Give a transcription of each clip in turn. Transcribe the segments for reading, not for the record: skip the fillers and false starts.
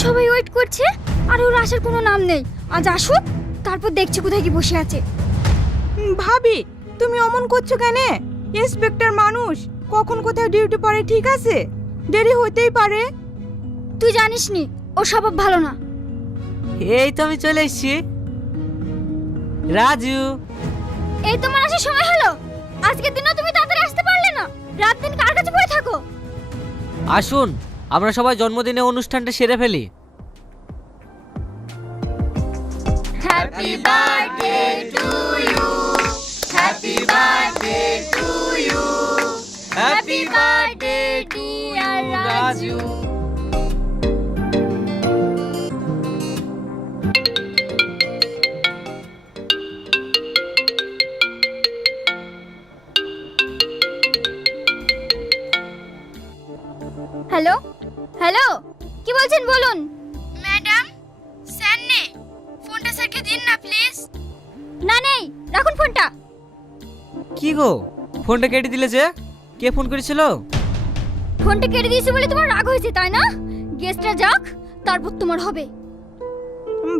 সবাই ওয়েট করছে আর ওর আসার কোনো নাম নেই। আজ আসুক, তারপর দেখছি কোথায় কি বসে আছে। ভাবি তুমি অমন করছো কেন? ইন্সপেক্টর মানুষ, কখন কোথায় ডিউটি পড়ে ঠিক আছে, দেরি হতেই পারে। তুই জানিস নি ওর স্বভাব ভালো না। এই তো আমি চলে এসেছি। রাজু, এই তোমার আসার সময় হলো। আজকের দিনও তুমি তাড়াতাড়ি আসতে পারলে না। রাত দিন কার কাছে পড়ে থাকো? আসুন আমরা সবাই জন্মদিনের অনুষ্ঠানটা সেরে ফেলি। Happy birthday to you, happy birthday to you, happy birthday dear Raju. Hello hello, কি বলছেন বলুন। ম্যাডাম, স্যার নেই, ফোনটা স্যারকে দিন না প্লিজ। না নেই, রাখুন ফোনটা। কি গো, ফোনটা কেটে দিলে যে? কে ফোন করেছিল? ফোনটা কেটে দিয়েছি বলে তোমার রাগ হয়েছে তাই না? গেস্টরা যাক, তারপর তোমার হবে।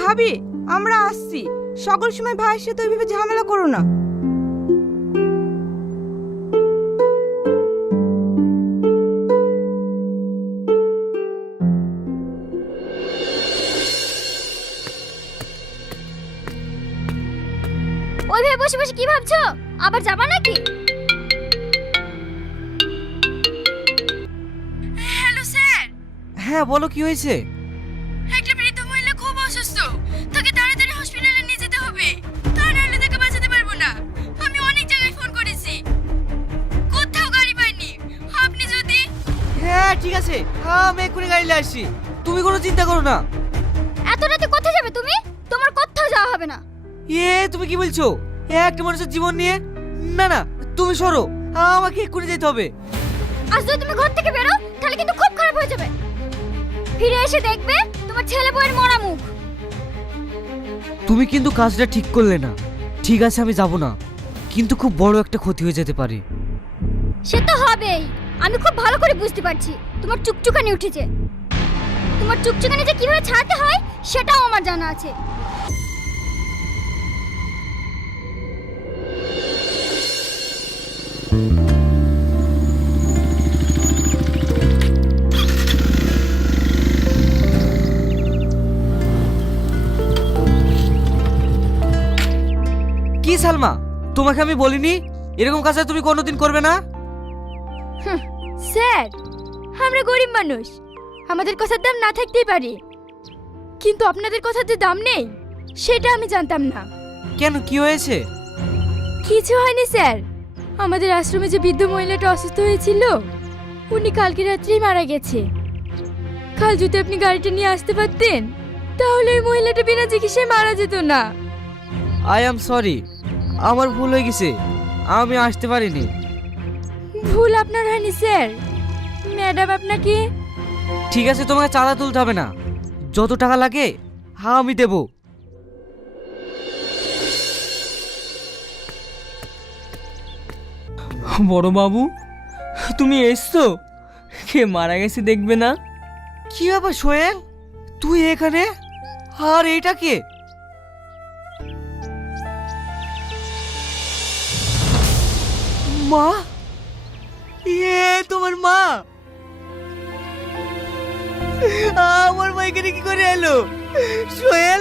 ভাবি আমরা আসছি, সকল সময় ভাইয়ের সাথে ওইভাবে ঝামেলা করো না। ওইভাবে বসে বসে কি ভাবছো? আবার যাবা নাকি? Hello sir. হ্যাঁ বলো, কি হয়েছে? একটা বৃদ্ধ মহিলা খুব অসুস্থ, তাকে তাড়াতাড়ি হসপিটালে নিয়ে যেতে হবে, তা নাহলে তাকে বাঁচাতে পারবো না। আমি অনেক জায়গায় ফোন করেছি, কোথাও গাড়ি পাইনি। আপনি যদি... হ্যাঁ ঠিক আছে, আমি এক্ষুনি গাড়ি নিয়ে আসছি, তুমি কোনো চিন্তা করো না। এত রাতে কোথায় যাবে তুমি? তোমার কোথাও যাওয়া হবে না। তুমি কি বলছো? একটা মানুষের জীবন নিয়ে? না না, তুমি সরো, আমাকে এক্ষুনি যেতে হবে। আজ যদি তুমি ঘর থেকে বেরো তাহলে কিন্তু খুব খারাপ হয়ে যাবে। ফিরে এসে দেখবে তোমার ছেলে বউয়ের মরা মুখ। তুমি কিন্তু কাজটা ঠিক করলে না। ঠিক আছে আমি যাব না, কিন্তু খুব বড় একটা ক্ষতি হয়ে যেতে পারে। সে তো হবেই, আমি খুব ভালো করে বুঝতে পারছি। তোমার চুকচুকানি উঠেছে, তোমার চুকচুকানি যে কিভাবে ছাড়াতে হয় সেটাও আমার জানা আছে। কি সালমা, তোমাকে আমি বলিনি এরকম কাজ আর তুমি কোনোদিন করবে না? স্যার, আমরা গরিব মানুষ, আমাদের কথার দাম না থাকতেই পারে, কিন্তু আপনাদের কথার যে দাম নেই সেটা আমি জানতাম না। কেন, কি হয়েছে? কিছু হয়নি স্যার, আমাদের আশ্রমে যে বৃদ্ধ মহিলাটা অসুস্থ হয়েছিল উনি কালকে রাত্রেই মারা গেছে। কাল যদি আপনি গাড়িটা নিয়ে আসতে পারতেন তাহলে ওই মহিলাটা বিনা চিকিৎসায় মারা যেত না। আই অ্যাম সরি, আমার ভুল হয়ে গেছে, আমি আসতে পারিনি। ভুল আপনার হয়নি স্যার, ম্যাডাম আপনাকে... ঠিক আছে, তোমাকে চাঁদা তুলতে হবে না, যত টাকা লাগে আমি দেব। বড় বাবু, তুমি এসছো? কে মারা গেছে দেখবে না? কি ব্যাপার সোহেল, তুই এখানে? আর এটা কে? মা? তোমার মা? আমার মা এখানে কি করে এলো? সোহেল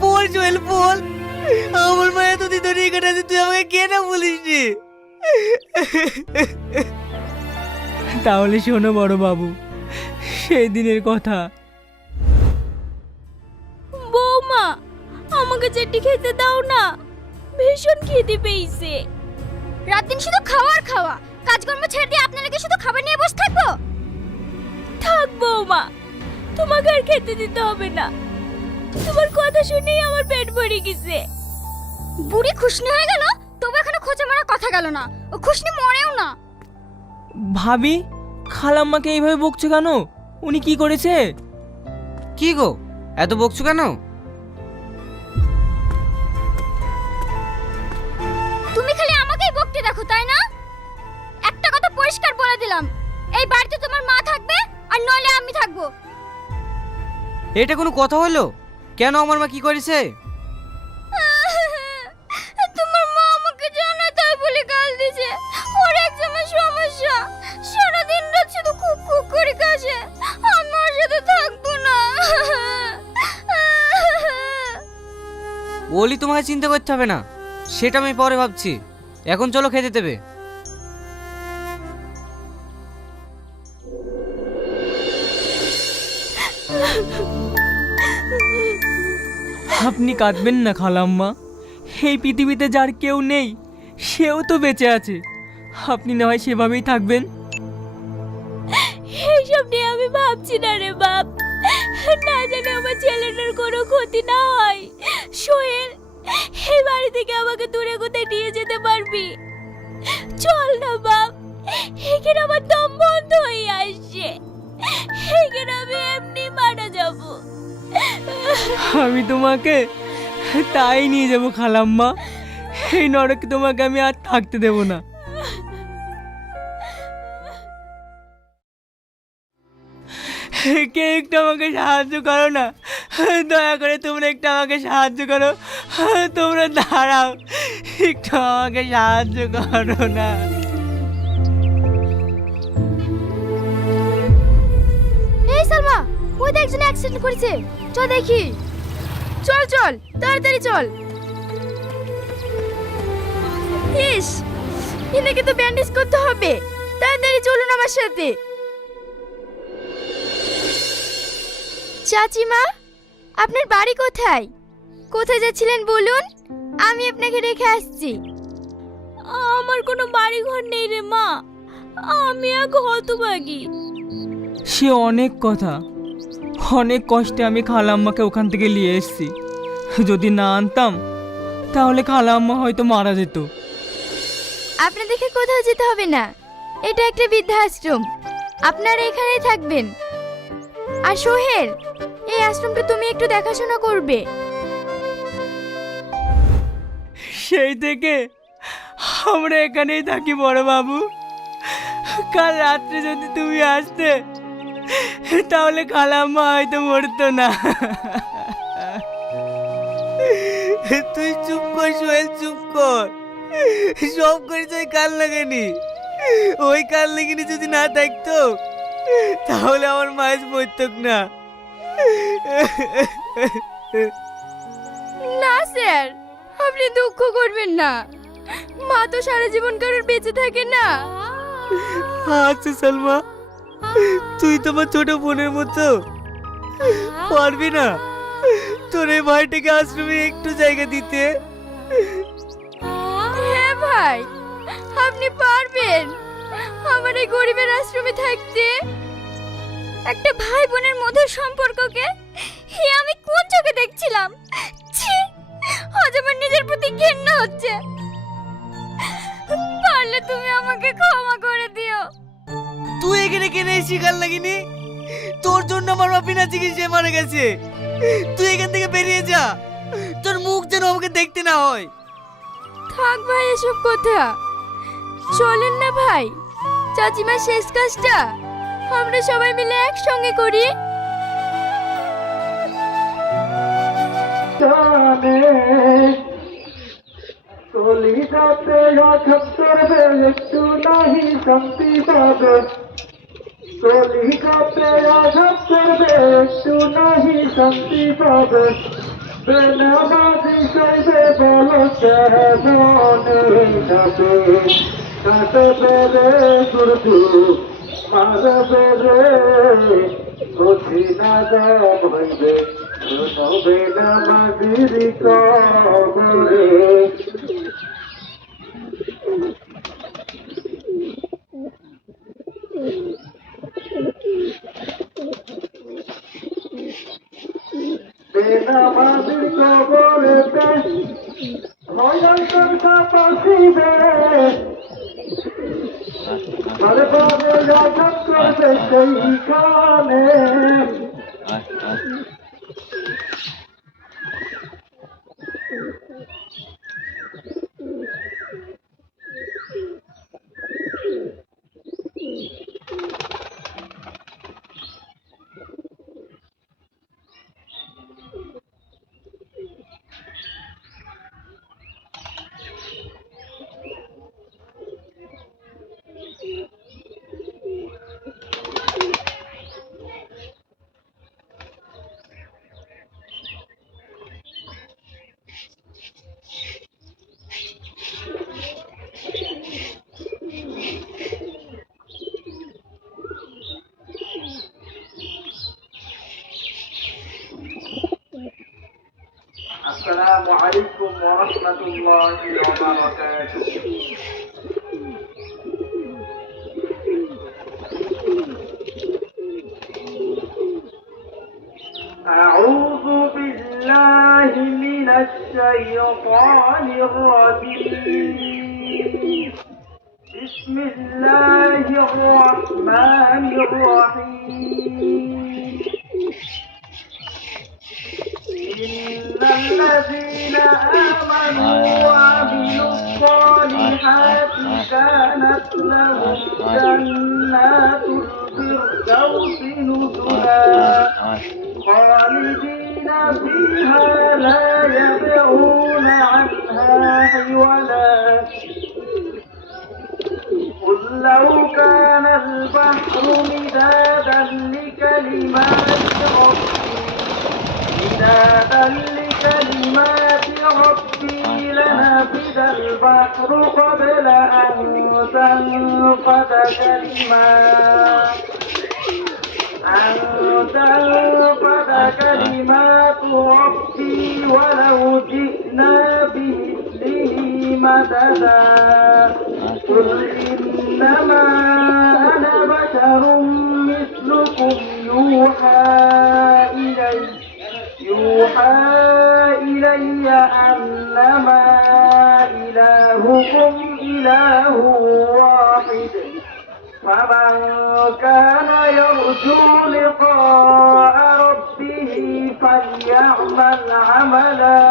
বল, সোহেল বল, আমার মা এতদিন ধরে এখানে আছে, তুই আমাকে কে না বলিসনি? তাহলে শোনো বড় বাবু, সেই দিনের কথা। বৌমা, আমাকে চারটি খেতে দাও না, ভীষণ খিদে পেয়েছে। রাত দিন শুধু খাওয়া আর খাওয়া, কাজকর্ম ছেড়ে দিয়ে আপনারা কি শুধু খাবার নিয়ে বসে থাকবো? থাক বৌমা, তোমাকে আর খেতে দিতে হবে না, তোমার কথা শুনেই আমার পেট ভরে গেছে। বুড়ি খুশনি হয়ে গেল, তবু এখনো খোঁচা মারা কথা গেল না, ও খুশনি মরেও না। ভাবি, খালাম্মাকে এইভাবে বকছো কেন? উনি কি করেছে? কি গো, এত বকছো কেন? তুমি খালি আমাকেই বকতে দেখো তাই না? একটা কথা পরিষ্কার বলে দিলাম, এই বাড়িতে তোমার মা থাকবে আর নইলে আমি থাকবো। এটা কোনো কথা হলো? কেন আমার মা কি করেছে? তোমার মা আমাকে জানা তাই বলে গাল দিছে। ওর একদমই সমস্যা, সারাদিন রাত শুধু খুব খুব করে কাশে। আমি ওর সাথে থাকবো না। বলি তোমাকে চিন্তা করতে হবে না, সেটা আমি পরে ভাবছি। এখন চলো খেতে দেবে। আপনি কাঁদবেন না খালাম্মা, এই পৃথিবীতে যার কেউ নেই সেও তো বেঁচে আছে। আপনি না হয় সেভাবেই থাকবেন। এইসব নিয়ে আমি ভাবছি না রে বাপ। না জানি আমার ছেলেটার কোনো ক্ষতি না হয়। সোহেল, এই বাড়ি থেকে আমাকে দূরে কোথায় নিয়ে যেতে পারবি? চল না বাপ, এখানে আমার দম বন্ধ হয়ে আসছে। এখানে আমি এমনি মারা যাব। আমি তোমাকে তাই নিয়ে যাব খালাম্মা। এই নরকে তোমাকে আমি আর থাকতে দেব না। কে একটু আমাকে সাহায্য করো না, দয়া করে তোমরা একটু আমাকে সাহায্য করো। তোমরা দাঁড়াও, একটু আমাকে সাহায্য করো না। এই সালমা, ওই দেখ একজন অ্যাক্সিডেন্ট করেছে, চল দেখি। চল চল তাড়াতাড়ি চল। ইস, এনাকে তো ব্যান্ডেজ করতে হবে। তাড়াতাড়ি চলুন আমার সাথে। চাচিমা, আপনার বাড়ি কোথায়? কোথায় যাচ্ছিলেন বলুন, আমি আপনাকে রেখে আসছি। আমার কোনো বাড়ি ঘর নেই রে মা, আমি এক হতভাগী। সে অনেক কথা, অনেক কষ্টে আমি খালাম্মাকে ওখান থেকে নিয়ে এসেছি। যদি না আনতাম তাহলে খালাম্মা হয়তো মারা যেত। আপনাদেরকে কোথাও যেতে হবে না, এটা একটা বৃদ্ধাশ্রম। আপনারা এখানেই থাকবেন। আর সোহেল, এই আশ্রমটা তুমি একটু দেখাশোনা করবে। সেই থেকে আমরা এখানেই থাকি বড় বাবু। কাল রাত্রে যদি তুমি আসতে তাহলে খালাম্মা হয়তো মরতো না। তুই চুপ কর সোহেল, চুপ কর। সব করেছে ওই কাল লাগানি। ওই কাল লাগানি যদি না থাকতো তাহলে আমার মায়ের বইতক না। না স্যার, আপনি দুঃখ করবেন না। মা তো সারা জীবন কারোর বেঁচে থাকে না। আচ্ছা সালমা, তুই তোমার ছোট বোনের মতো পারবি না তোর এই ভাইটাকে আশ্রমে একটু জায়গা দিতে? হ্যাঁ ভাই, আপনি পারবেন আমার এই গরিবের আশ্রমে থাকতে। একটা ভাই বোনের মধ্যে সম্পর্ককে আমি কোন চোখে দেখছিলাম? ছি, আজ আমার নিজের প্রতি ঘৃণা হচ্ছে। পারলে তুমি আমাকে ক্ষমা করে দিও। তুই এখানে কেন শিকার লাগিনি? তোর জন্য আমার মা বিনা চিকিৎসায় মারা গেছে। তুই এখান থেকে বেরিয়ে যা, তোর মুখ যেন আমাকে দেখতে না হয়। থাক ভাই এসব কথা, চলেন না ভাই। চাচিমার শেষ কাজটা আমরা সবাই মিলে একসঙ্গে করি। কলিকাতে আঘাত করবে একটু নাহি শান্তি পাবে। কলিকাতে আঘাত করবে একটু নাহি শান্তি পাবে। বেনামাজি চাইবে বলো কেমনে যাবে। কাটবে রে গুরু মারবে রে, কঠিনা জব হইবে শুনবে নামাজির কবরে। বেনামাজির কবরেতে ভয়ঙ্কর সাপ আসিবে। আর বাবে আঘাত করবে সেইখানে। السلام عليكم ورحمة الله وبركاته. أعوذ بالله من الشيطان الرجيم. بسم الله الرحمن الرحيم. إن الذين آمنوا وعملوا الصالحات كانت لهم جنات الفردوس نزلا خالدين فيها لا يبغون عنها حولا. قل لو كان البحر مدادا لكلمات ربي لنفد البحر قبل أن تنفد كلمات ربي ولو جئنا بمثله مددا. قل إنما أنا بشر مثلكم يوحى إلي أنما إلهكم إله واحد. فمن كان يرجو لقاء ربه فليعمل عملا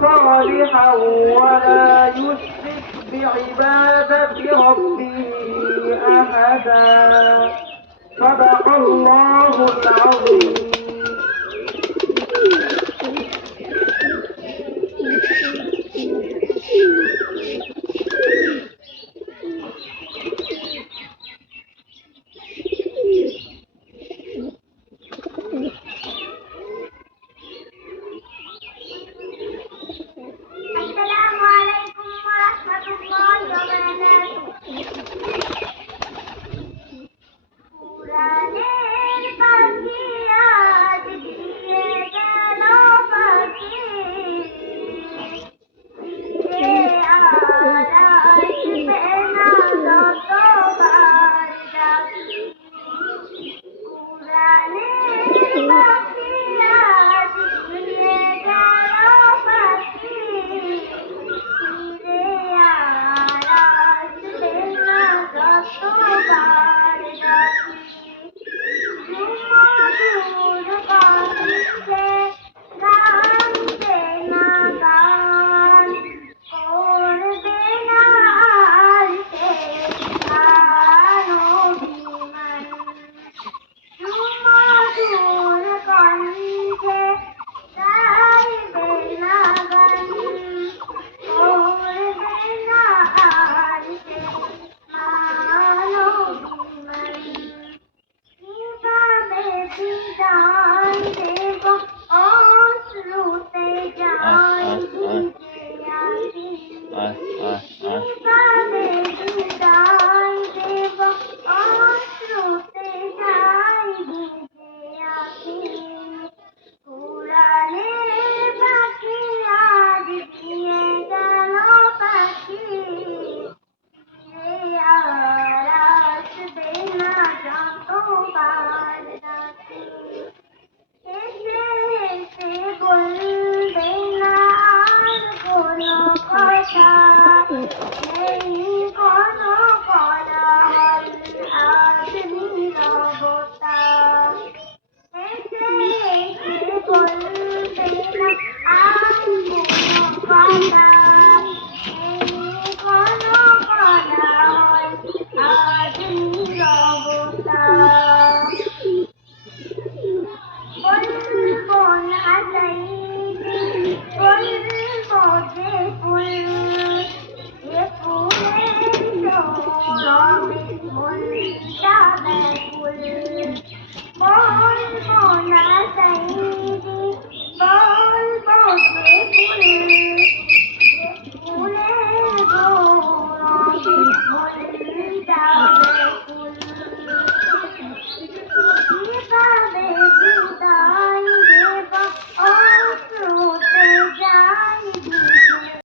صالحا ولا يشرك بعبادة ربه أحدا. صدق الله العظيم.